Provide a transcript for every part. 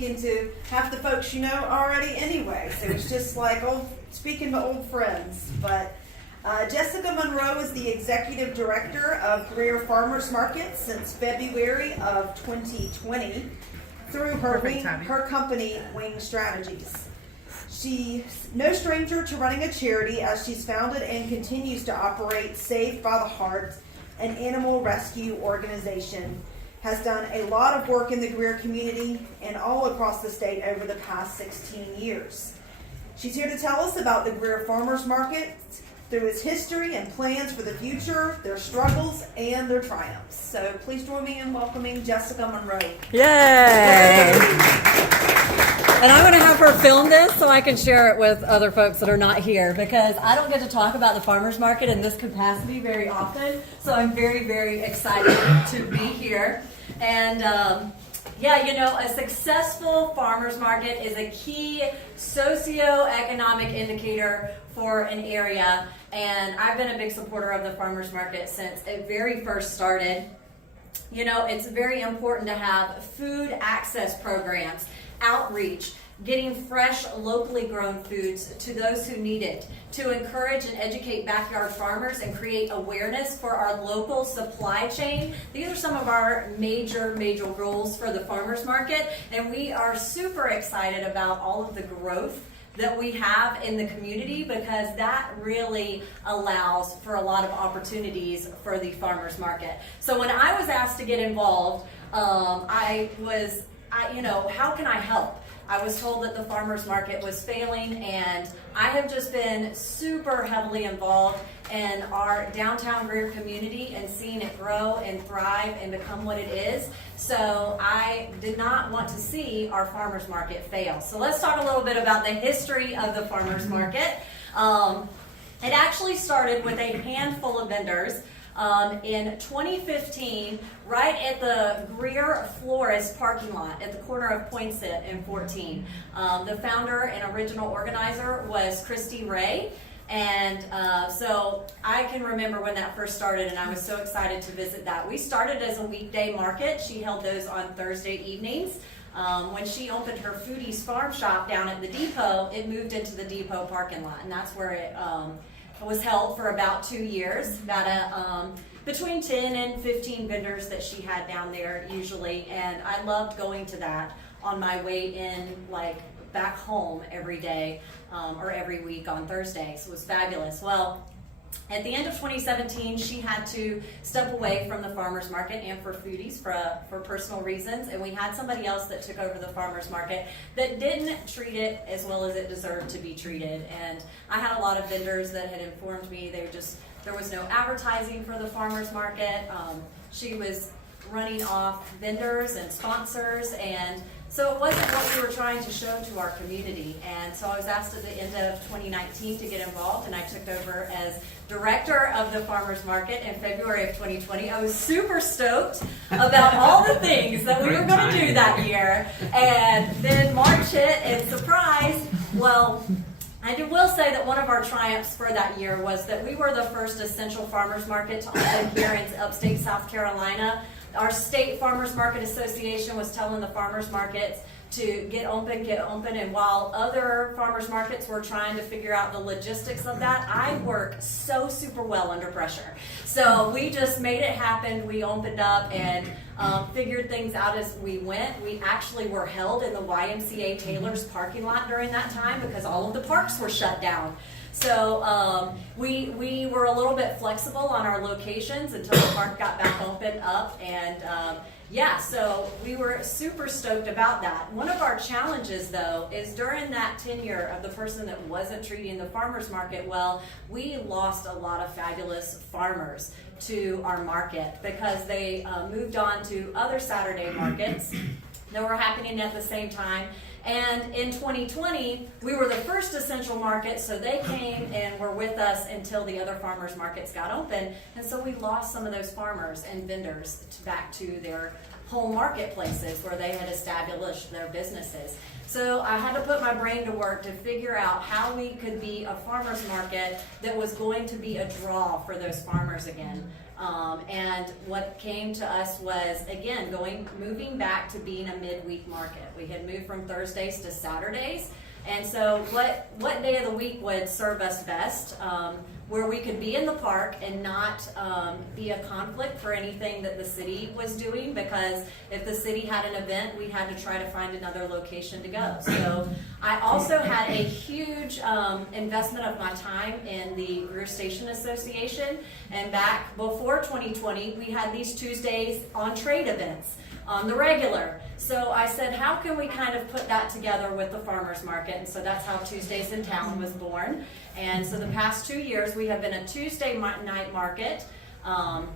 speaking to half the folks you know already anyway. So it's just like speaking to old friends. But Jessica Monroe is the Executive Director of Greer Farmers Market since February of 2020 through her company, Wing Strategies. She's no stranger to running a charity, as she's founded and continues to operate Saved by the Heart, an animal rescue organization. Has done a lot of work in the Greer community and all across the state over the past 16 years. She's here to tell us about the Greer Farmers Market through its history and plans for the future, their struggles, and their triumphs. So please join me in welcoming Jessica Monroe. Yay! And I'm going to have her film this so I can share it with other folks that are not here, because I don't get to talk about the farmers market in this capacity very often. So I'm very, very excited to be here. And a successful farmers market is a key socioeconomic indicator for an area. And I've been a big supporter of the farmers market since it very first started. You know, it's very important to have food access programs, outreach, getting fresh, locally grown foods to those who need it, to encourage and educate backyard farmers and create awareness for our local supply chain. These are some of our major goals for the farmers market, and we are super excited about all of the growth that we have in the community, because that really allows for a lot of opportunities for the farmers market. So when I was asked to get involved, how can I help? I was told that the farmers market was failing, and I have just been super heavily involved in our downtown Greer community and seeing it grow and thrive and become what it is. So I did not want to see our farmers market fail. So let's talk a little bit about the history of the farmers market. It actually started with a handful of vendors. In 2015, right at the Greer Florist parking lot at the corner of Poinsett and 14. The founder and original organizer was Christy Ray. And so I can remember when that first started, and I was so excited to visit that. We started as a weekday market. She held those on Thursday evenings. When she opened her Foodies Farm Shop down at the depot, it moved into the depot parking lot, and that's where it was held for about 2 years. About between 10 and 15 vendors that she had down there usually, and I loved going to that on my way in, like back home every day or every week on Thursdays. It was fabulous. Well, at the end of 2017, she had to step away from the farmers market and for Foodies for personal reasons, and we had somebody else that took over the farmers market that didn't treat it as well as it deserved to be treated. And I had a lot of vendors that had informed me there was no advertising for the farmers market. She was running off vendors and sponsors, and so it wasn't what we were trying to show to our community. And so I was asked at the end of 2019 to get involved, and I took over as director of the farmers market in February of 2020. I was super stoked about all the things that we were going to do that year. And then March hit, and surprise, well, I will say that one of our triumphs for that year was that we were the first essential farmers market to open here in upstate South Carolina. Our state farmers market association was telling the farmers markets to get open, and while other farmers markets were trying to figure out the logistics of that, I work so super well under pressure. So we just made it happen. We opened up and figured things out as we went. We actually were held in the YMCA Taylor's parking lot during that time because all of the parks were shut down. So we were a little bit flexible on our locations until the park got back open up, and so we were super stoked about that. One of our challenges, though, is during that tenure of the person that wasn't treating the farmers market well, we lost a lot of fabulous farmers to our market because they moved on to other Saturday markets that were happening at the same time. And in 2020, we were the first essential market, so they came and were with us until the other farmers markets got open. And so we lost some of those farmers and vendors back to their home marketplaces where they had established their businesses. So I had to put my brain to work to figure out how we could be a farmer's market that was going to be a draw for those farmers again. And what came to us was, again, moving back to being a midweek market. We had moved from Thursdays to Saturdays. And so what day of the week would serve us best, where we could be in the park and not be a conflict for anything that the city was doing, because if the city had an event, we had to try to find another location to go. So I also had a huge investment of my time in the Greer Station Association, and back before 2020, we had these Tuesdays on trade events on the regular. So I said, how can we kind of put that together with the farmers market? And so that's how Tuesdays in Town was born. And so the past 2 years, we have been a Tuesday night market. And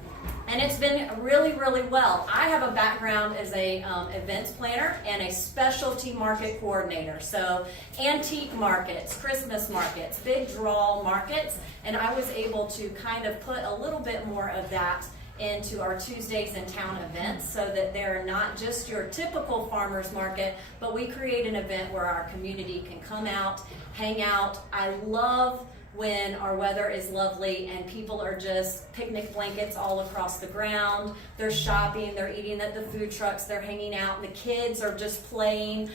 it's been really, really well. I have a background as a events planner and a specialty market coordinator. So antique markets, Christmas markets, big draw markets. And I was able to kind of put a little bit more of that into our Tuesdays in Town events, so that they're not just your typical farmers market, but we create an event where our community can come out, hang out. I love when our weather is lovely and people are just picnic blankets all across the ground. They're shopping, they're eating at the food trucks, they're hanging out, and the kids are just playing.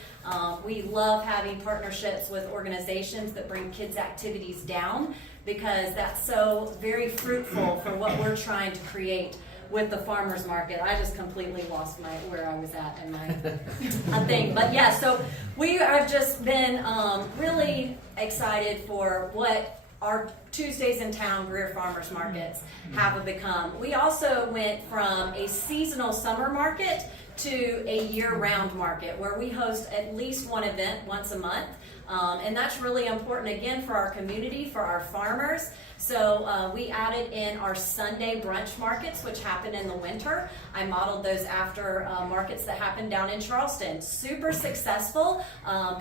We love having partnerships with organizations that bring kids' activities down, because that's so very fruitful for what we're trying to create with the farmers market. I just completely lost where I was at in my thing. But yeah, so we have just been really excited for what our Tuesdays in Town Greer Farmers Markets have become. We also went from a seasonal summer market to a year-round market where we host at least one event once a month. And that's really important, again, for our community, for our farmers. So we added in our Sunday brunch markets, which happen in the winter. I modeled those after markets that happen down in Charleston. Super successful.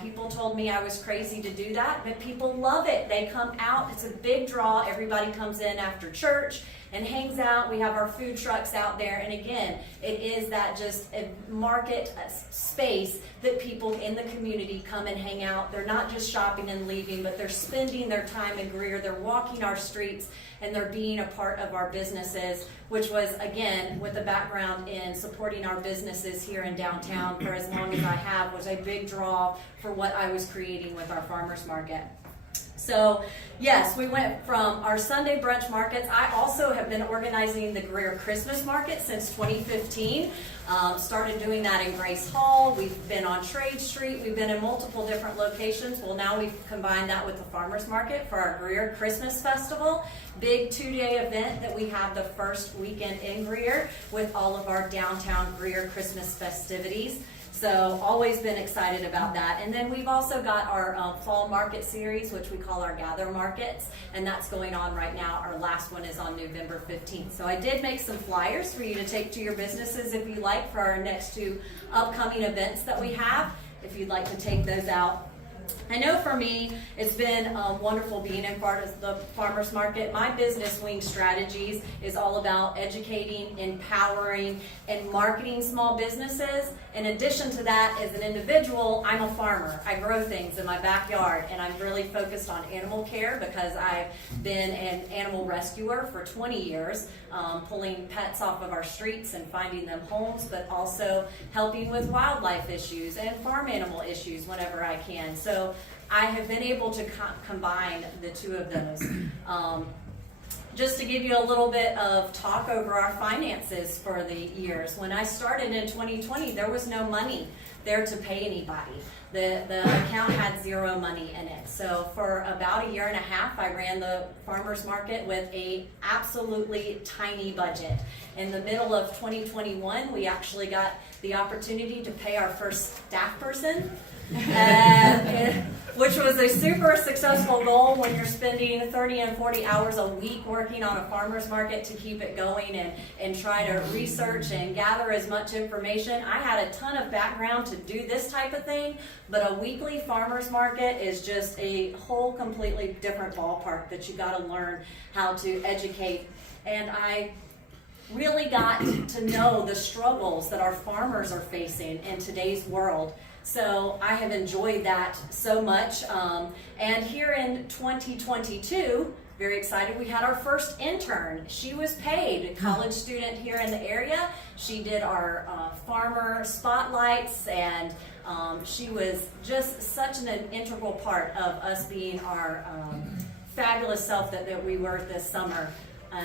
People told me I was crazy to do that, but people love it. They come out. It's a big draw. Everybody comes in after church and hangs out. We have our food trucks out there, and again, it is that just a market space that people in the community come and hang out. They're not just shopping and leaving, but they're spending their time in Greer. They're walking our streets, and they're being a part of our businesses, which was, again, with a background in supporting our businesses here in downtown for as long as I have, was a big draw for what I was creating with our farmers market. So yes, we went from our Sunday brunch markets. I also have been organizing the Greer Christmas market since 2015. Started doing that in Grace Hall. We've been on Trade Street. We've been in multiple different locations. Well, now we've combined that with the farmers market for our Greer Christmas Festival. Big 2-day event that we have the first weekend in Greer with all of our downtown Greer Christmas festivities. So always been excited about that. And then we've also got our fall market series, which we call our Gather Markets, and that's going on right now. Our last one is on November 15th. So I did make some flyers for you to take to your businesses if you like, for our next 2 upcoming events that we have, if you'd like to take those out. I know for me, it's been wonderful being in part of the farmers market. My business wing strategies is all about educating, empowering, and marketing small businesses. In addition to that, as an individual, I'm a farmer. I grow things in my backyard, and I'm really focused on animal care because I've been an animal rescuer for 20 years, pulling pets off of our streets and finding them homes, but also helping with wildlife issues and farm animal issues whenever I can. So I have been able to combine the 2 of those. Just to give you a little bit of talk over our finances for the years. When I started in 2020, there was no money there to pay anybody. The account had 0 money in it. So for about a year and a half, I ran the farmers market with a absolutely tiny budget. In the middle of 2021, we actually got the opportunity to pay our first staff person, which was a super successful goal when you're spending 30 and 40 hours a week working on a farmer's market to keep it going and try to research and gather as much information. I had a ton of background to do this type of thing, but a weekly farmer's market is just a whole completely different ballpark that you got to learn how to educate. And I really got to know the struggles that our farmers are facing in today's world. So I have enjoyed that so much. And here in 2022, very excited, we had our first intern. She was paid, a college student here in the area. She did our farmer spotlights, and she was just such an integral part of us being our fabulous self that we were this summer,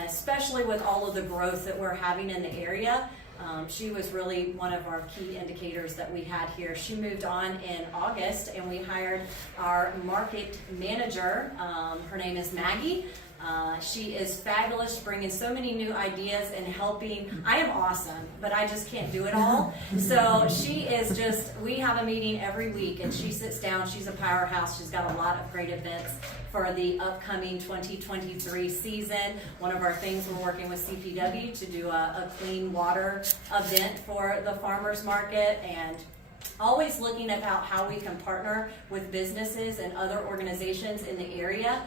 especially with all of the growth that we're having in the area. She was really one of our key indicators that we had here. She moved on in August, and we hired our market manager. Her name is Maggie. She is fabulous, bringing so many new ideas and helping. I am awesome, but I just can't do it all. So she is just, we have a meeting every week, and she sits down. She's a powerhouse. She's got a lot of great events for the upcoming 2023 season. One of our things, we're working with CPW to do a clean water event for the farmers market, and always looking about how we can partner with businesses and other organizations in the area.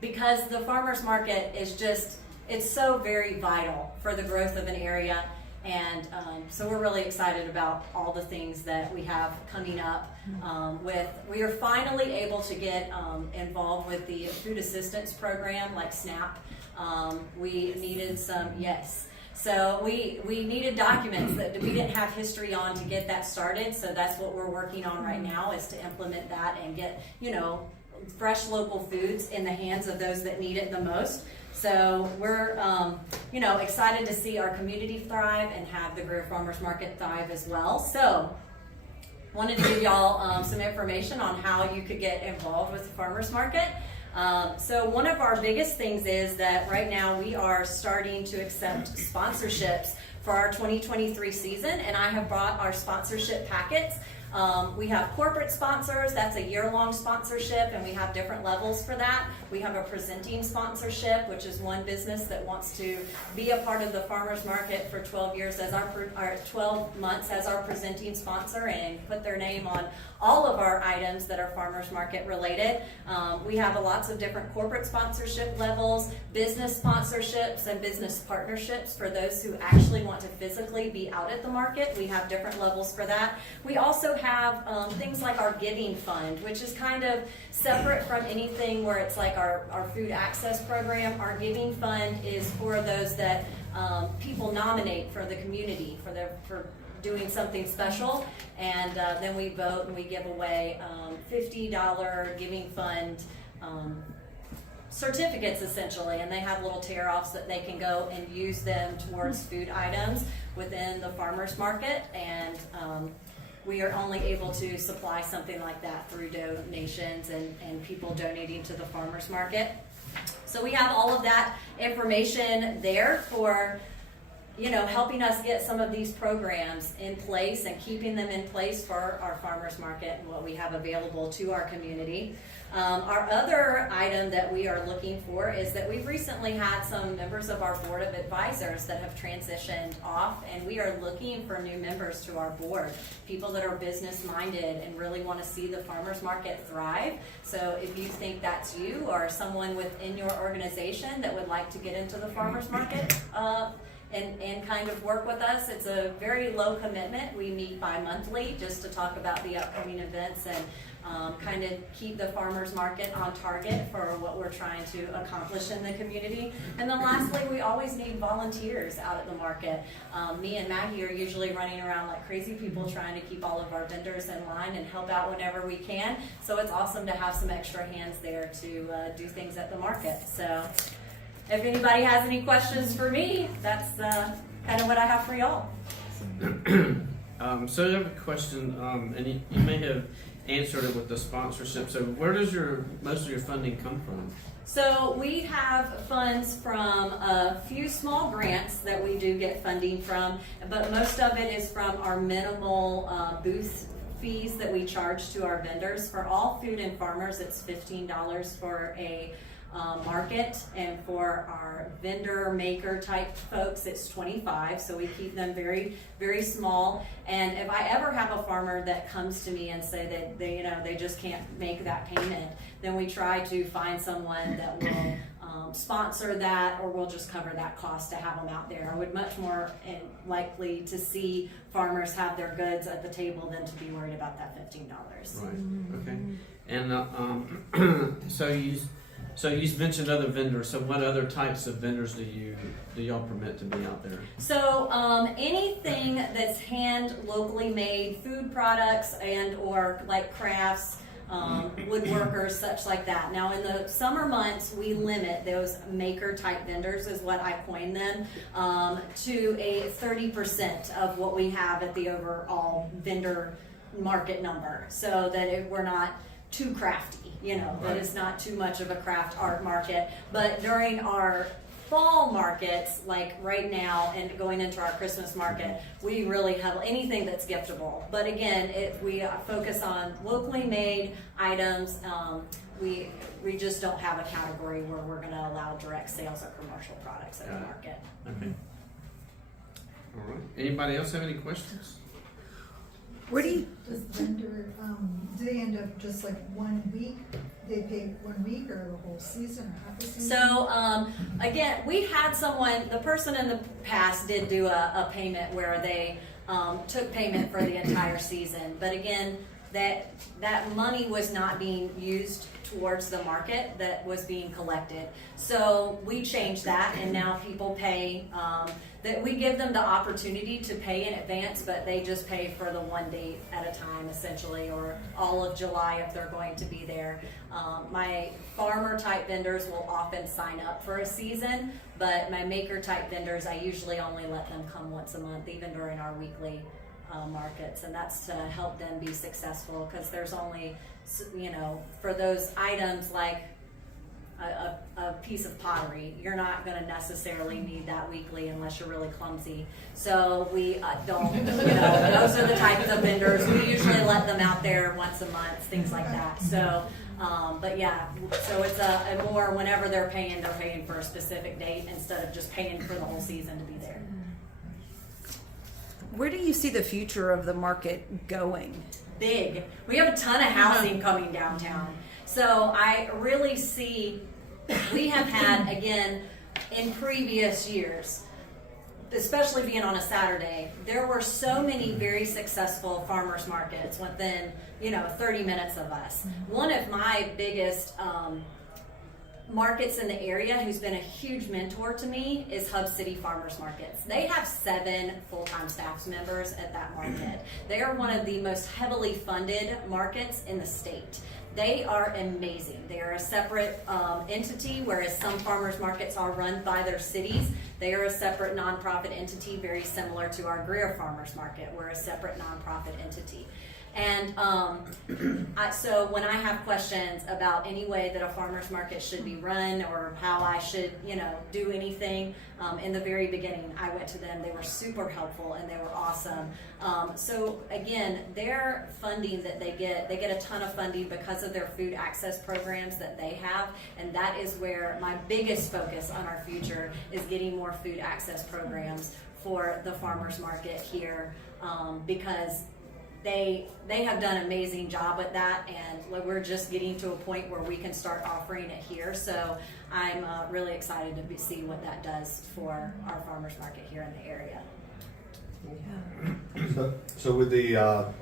Because the farmers market is just, it's so very vital for the growth of an area. And so we're really excited about all the things that we have coming up. We are finally able to get involved with the food assistance program like SNAP. We needed some, yes. So we needed documents that we didn't have history on to get that started. So that's what we're working on right now, is to implement that and get, fresh local foods in the hands of those that need it the most. So we're, excited to see our community thrive and have the Greer Farmers Market thrive as well. So wanted to give y'all some information on how you could get involved with the farmers market. So one of our biggest things is that right now we are starting to accept sponsorships for our 2023 season, and I have brought our sponsorship packets. We have corporate sponsors, that's a year-long sponsorship, and we have different levels for that. We have a presenting sponsorship, which is one business that wants to be a part of the farmers market for 12 years as our 12 months as our presenting sponsor, and put their name on all of our items that are farmers market related. We have lots of different corporate sponsorship levels, business sponsorships, and business partnerships for those who actually want to physically be out at the market. We have different levels for that. We also have things like our giving fund, which is kind of separate from anything where it's like our food access program. Our giving fund is for those that people nominate for the community for doing something special, and then we vote and we give away $50 giving fund certificates essentially, and they have little tear-offs that they can go and use them towards food items within the farmers market. And we are only able to supply something like that through donations and people donating to the farmers market. So we have all of that information there for helping us get some of these programs in place and keeping them in place for our farmers market and what we have available to our community. Our other item that we are looking for is that we've recently had some members of our board of advisors that have transitioned off, and we are looking for new members to our board, people that are business minded and really want to see the farmers market thrive. So if you think that's you or someone within your organization that would like to get into the farmers market, and kind of work with us. It's a very low commitment. We meet bi-monthly just to talk about the upcoming events and kind of keep the farmers market on target for what we're trying to accomplish in the community. And then lastly, we always need volunteers out at the market. Me and Maggie are usually running around like crazy people trying to keep all of our vendors in line and help out whenever we can. So it's awesome to have some extra hands there to do things at the market. So if anybody has any questions for me, that's kind of what I have for y'all. So I have a question, and you may have answered it with the sponsorship. So where does most of your funding come from? So we have funds from a few small grants that we do get funding from, but most of it is from our minimal booth fees that we charge to our vendors. For all food and farmers, it's $15 for a market, and for our vendor maker type folks it's $25, so we keep them very, very small. And if I ever have a farmer that comes to me and say that they just can't make that payment, then we try to find someone that will sponsor that, or we'll just cover that cost to have them out there. I would much more likely to see farmers have their goods at the table than to be worried about that $15. Right. Okay. And so you mentioned other vendors. So what other types of vendors do y'all permit to be out there? So anything that's hand locally made, food products and or like crafts, woodworkers, such like that. Now in the summer months, we limit those maker type vendors, is what I coined them, to a 30% of what we have at the overall vendor market number, so that we're not too crafty, that it's not too much of a craft art market. But during our fall markets, like right now and going into our Christmas market, we really have anything that's giftable. But again, we focus on locally made items. We just don't have a category where we're going to allow direct sales of commercial products at the market. Okay. All right. Anybody else have any questions? Where do you? Does the vendor, do they end up just like 1 week? They pay 1 week or the whole season or half the season? So again, we had someone, the person in the past did do a payment where they took payment for the entire season. But again, that money was not being used towards the market, that was being collected. So we changed that, and now people pay, that we give them the opportunity to pay in advance, but they just pay for the one date at a time essentially, or all of July if they're going to be there. My farmer type vendors will often sign up for a season, but my maker type vendors, I usually only let them come once a month, even during our weekly markets, and that's to help them be successful, because there's only, for those items like a piece of pottery, you're not going to necessarily need that weekly unless you're really clumsy. So we don't, those are the types of vendors. We usually let them out there once a month, things like that. So, but yeah, so it's a more, whenever they're paying for a specific date instead of just paying for the whole season to be there. Where do you see the future of the market going? Big. We have a ton of housing coming downtown. So I really see, we have had, again, in previous years, especially being on a Saturday, there were so many very successful farmers markets within, 30 minutes of us. One of my biggest markets in the area who's been a huge mentor to me is Hub City Farmers Markets. They have 7 full-time staff members at that market. They are one of the most heavily funded markets in the state. They are amazing. They are a separate entity, whereas some farmers markets are run by their cities. They are a separate nonprofit entity, very similar to our Greer Farmers Market. We're a separate nonprofit entity. And so when I have questions about any way that a farmer's market should be run or how I should, do anything, in the very beginning, I went to them. They were super helpful and they were awesome. So again, their funding that they get a ton of funding because of their food access programs that they have. And that is where my biggest focus on our future is getting more food access programs for the farmer's market here, because they have done an amazing job at that, and we're just getting to a point where we can start offering it here. So I'm really excited to see what that does for our farmers market here in the area. So with the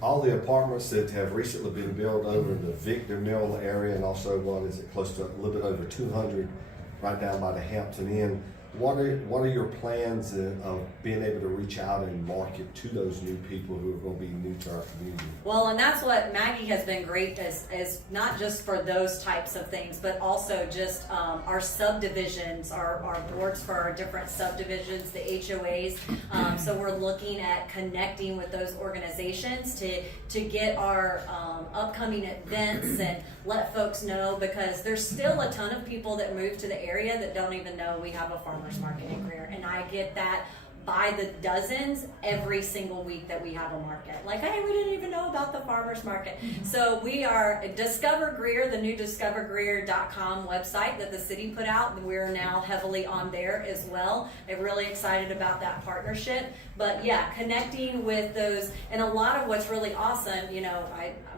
all the apartments that have recently been built over in the Victor Mill area, and also close to a little bit over 200 right down by the Hampton Inn, what are your plans of being able to reach out and market to those new people who are going to be new to our community? Well, and that's what Maggie has been great as not just for those types of things, but also just our subdivisions, our boards for our different subdivisions, the HOAs. So we're looking at connecting with those organizations to get our upcoming events and let folks know, because there's still a ton of people that move to the area that don't even know we have a farmers market in Greer, and I get that by the dozens every single week that we have a market. Like, hey, we didn't even know about the farmers market. So we are Discover Greer, the new discovergreer.com website that the city put out, and we're now heavily on there as well. I'm really excited about that partnership. But yeah, connecting with those, and a lot of what's really awesome, you know,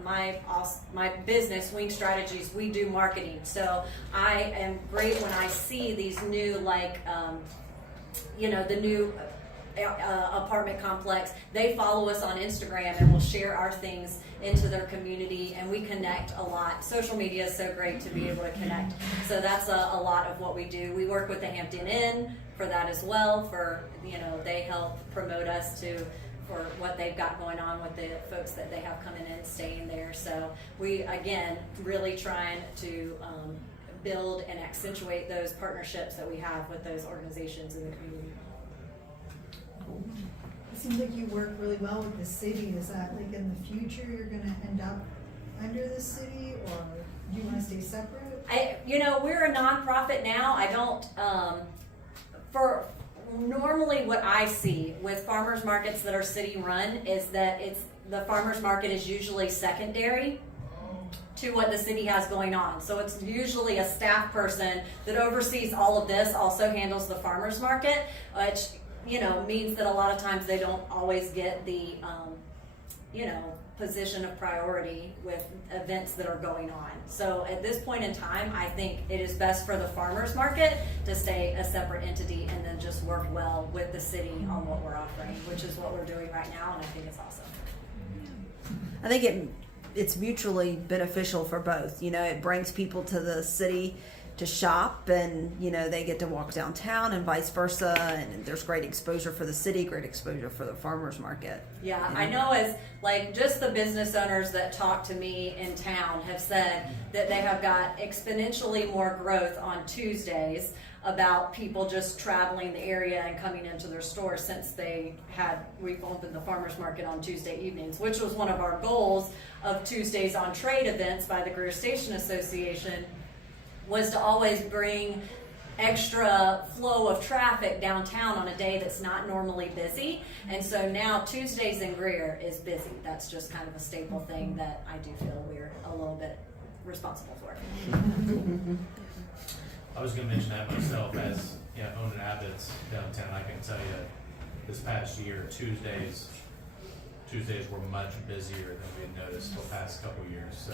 my business, Wing Strategies, we do marketing. So I am great when I see these new, like, you know, the new apartment complex. They follow us on Instagram and will share our things into their community, and we connect a lot. Social media is so great to be able to connect. So that's a lot of what we do. We work with the Hampton Inn for that as well. For, you know, they help promote us for what they've got going on with the folks that they have coming in, staying there. So we, again, really trying to build and accentuate those partnerships that we have with those organizations in the community. It seems like you work really well with the city. Is that like in the future you're gonna end up under the city, or do you wanna stay separate? You know, we're a nonprofit now. I don't, for normally what I see with farmers markets that are city run is that the farmers market is usually secondary to what the city has going on. So it's usually a staff person that oversees all of this, also handles the farmers market, which, you know, means that a lot of times they don't always get the, you know, position of priority with events that are going on. So at this point in time, I think it is best for the farmers market to stay a separate entity and then just work well with the city on what we're offering, which is what we're doing right now, and I think it's awesome. I think it's mutually beneficial for both. You know, it brings people to the city to shop, and, you know, they get to walk downtown and vice versa, and there's great exposure for the city, great exposure for the farmers market. Yeah, You know? I know, as like just the business owners that talk to me in town have said that they have got exponentially more growth on Tuesdays about people just traveling the area and coming into their stores since we've opened the farmers market on Tuesday evenings, which was one of our goals of Tuesdays on Trade events by the Greer Station Association, was to always bring extra flow of traffic downtown on a day that's not normally busy. And so now Tuesdays in Greer is busy. That's just kind of a staple thing that I do feel we're a little bit responsible for. I was going to mention that myself, as, you know, owning Abbott's downtown. I can tell you this past year, Tuesdays were much busier than we had noticed the past couple years. So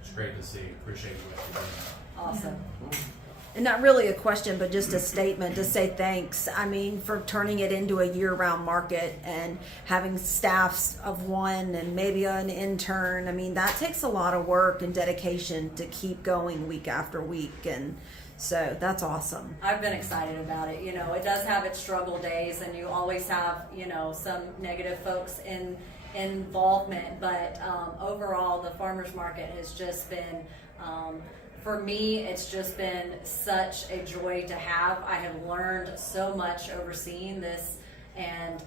it's great to see. Appreciate you guys doing that. Awesome. And not really a question, but just a statement to say thanks. I mean, for turning it into a year-round market and having staffs of one and maybe an intern. I mean, that takes a lot of work and dedication to keep going week after week. And so that's awesome. I've been excited about it. You know, it does have its struggle days, and you always have, you know, some negative folks in involvement. But overall, the farmers market has just been, for me, it's just been such a joy to have. I have learned so much overseeing this, and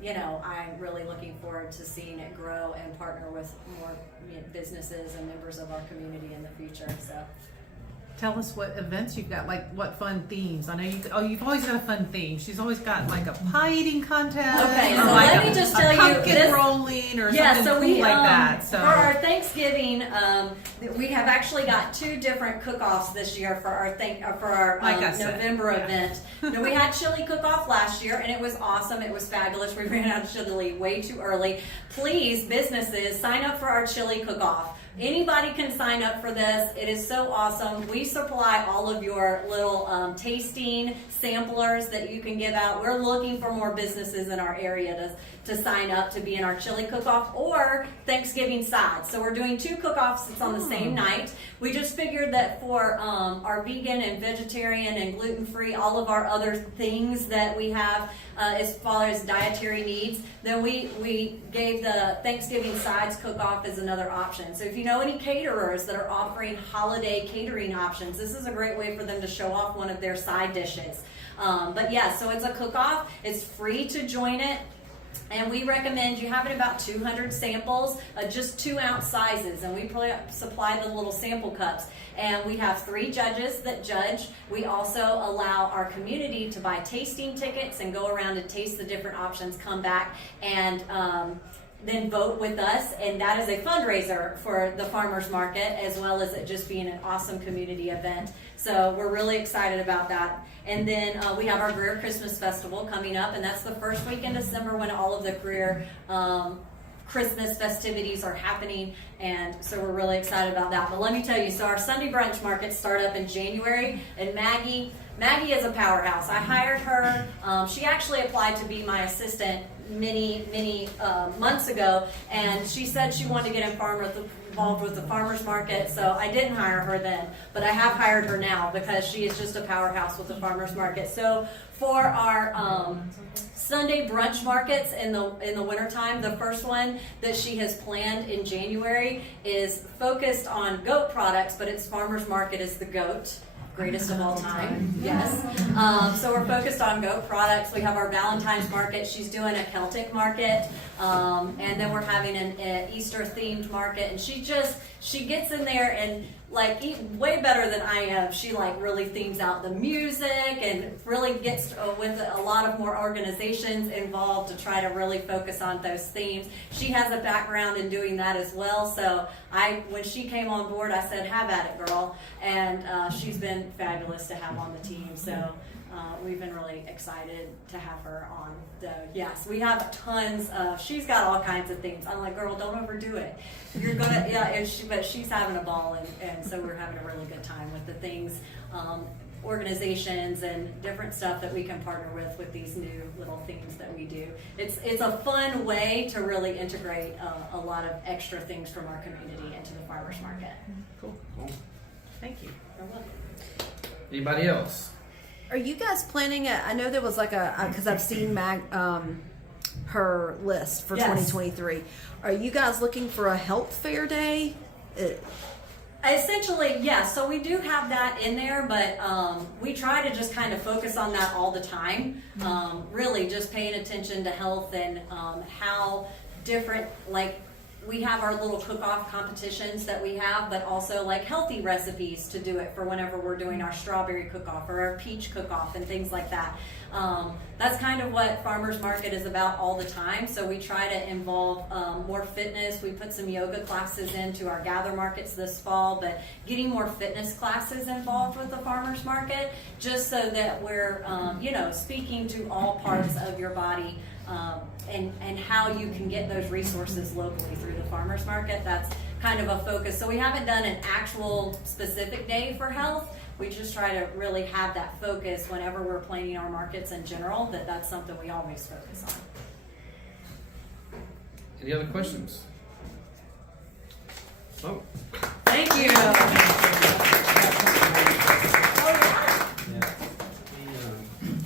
you know, I'm really looking forward to seeing it grow and partner with more, you know, businesses and members of our community in the future. So. Tell us what events you've got, like what fun themes. I know you've always got a fun theme. She's always got like a pie eating contest. Okay, or so like let me just tell you pumpkin this, rolling or yeah, something so cool we, like that. So for our Thanksgiving, we have actually got 2 different cook-offs this year for our Like I said, November yeah. event. Now, we had chili cook-off last year, and it was awesome. It was fabulous. We ran out of chili way too early. Please, businesses, sign up for our chili cook-off. Anybody can sign up for this. It is so awesome. We supply all of your little tasting samplers that you can give out. We're looking for more businesses in our area to sign up to be in our chili cook-off or Thanksgiving sides. So we're doing 2 cook-offs. It's on the same night. We just figured that for our vegan and vegetarian and gluten-free, all of our other things that we have as far as dietary needs, then we gave the Thanksgiving sides cook-off as another option. So if you know any caterers that are offering holiday catering options, this is a great way for them to show off one of their side dishes. But yeah, so it's a cook-off. It's free to join it. And we recommend you having about 200 samples, just 2-ounce sizes, and we supply the little sample cups. And we have 3 judges that judge. We also allow our community to buy tasting tickets and go around and taste the different options, come back and then vote with us. And that is a fundraiser for the farmers market, as well as it just being an awesome community event. So we're really excited about that. And then we have our Greer Christmas Festival coming up, and that's the first week in December when all of the Greer Christmas festivities are happening, and so we're really excited about that. But let me tell you, so our Sunday brunch markets start up in January, and Maggie is a powerhouse. I hired her. She actually applied to be my assistant many months ago, and she said she wanted to get involved with the farmers market, so I didn't hire her then, but I have hired her now because she is just a powerhouse with the farmers market. So for our Sunday brunch markets in the wintertime, the first one that she has planned in January is focused on goat products, but its farmers market is the goat. Greatest of all time, yes. So we're focused on goat products. We have our Valentine's market. She's doing a Celtic market, and then we're having an Easter themed market. And she gets in there and like way better than I am. She like really themes out the music and really gets with a lot of more organizations involved to try to really focus on those themes. She has a background in doing that as well. So when she came on board, I said, "Have at it, girl," and she's been fabulous to have on the team. So we've been really excited to have her on. So yes, we have tons of. She's got all kinds of things. I'm like, "Girl, don't overdo it. You're gonna but she's having a ball, and so we're having a really good time with the things, organizations and different stuff that we can partner with these new little themes that we do. It's a fun way to really integrate a lot of extra things from our community into the farmers market. Cool. Thank you. You're welcome. Anybody else? Are you guys planning I know there was like because I've seen her list for Yes. 2023. Are you guys looking for a health fair day? Essentially, yes. So we do have that in there, but we try to just kind of focus on that all the time. Really just paying attention to health and how different, like, we have our little cook-off competitions that we have, but also like healthy recipes to do it for whenever we're doing our strawberry cook-off or our peach cook-off and things like that. That's kind of what Farmers Market is about all the time. So we try to involve more fitness. We put some yoga classes into our gather markets this fall, but getting more fitness classes involved with the Farmers Market, just so that we're speaking to all parts of your body. And how you can get those resources locally through the farmers market. That's kind of a focus. So we haven't done an actual specific day for health. We just try to really have that focus whenever we're planning our markets in general, that's something we always focus on. Any other questions? Oh. Thank you.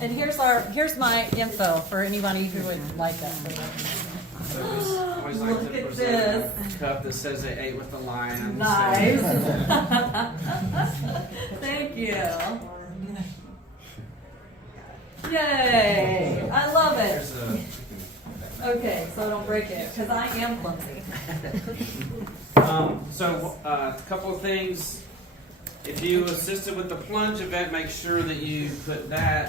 And here's my info for anybody who would like us. So we always like Look to at present this. a cup that says they ate with the lion. Nice. So, Thank you. Yay! I love it. there's Okay, so don't break it, because I am clumsy. a couple of things. If you assisted with the plunge event, make sure that you put that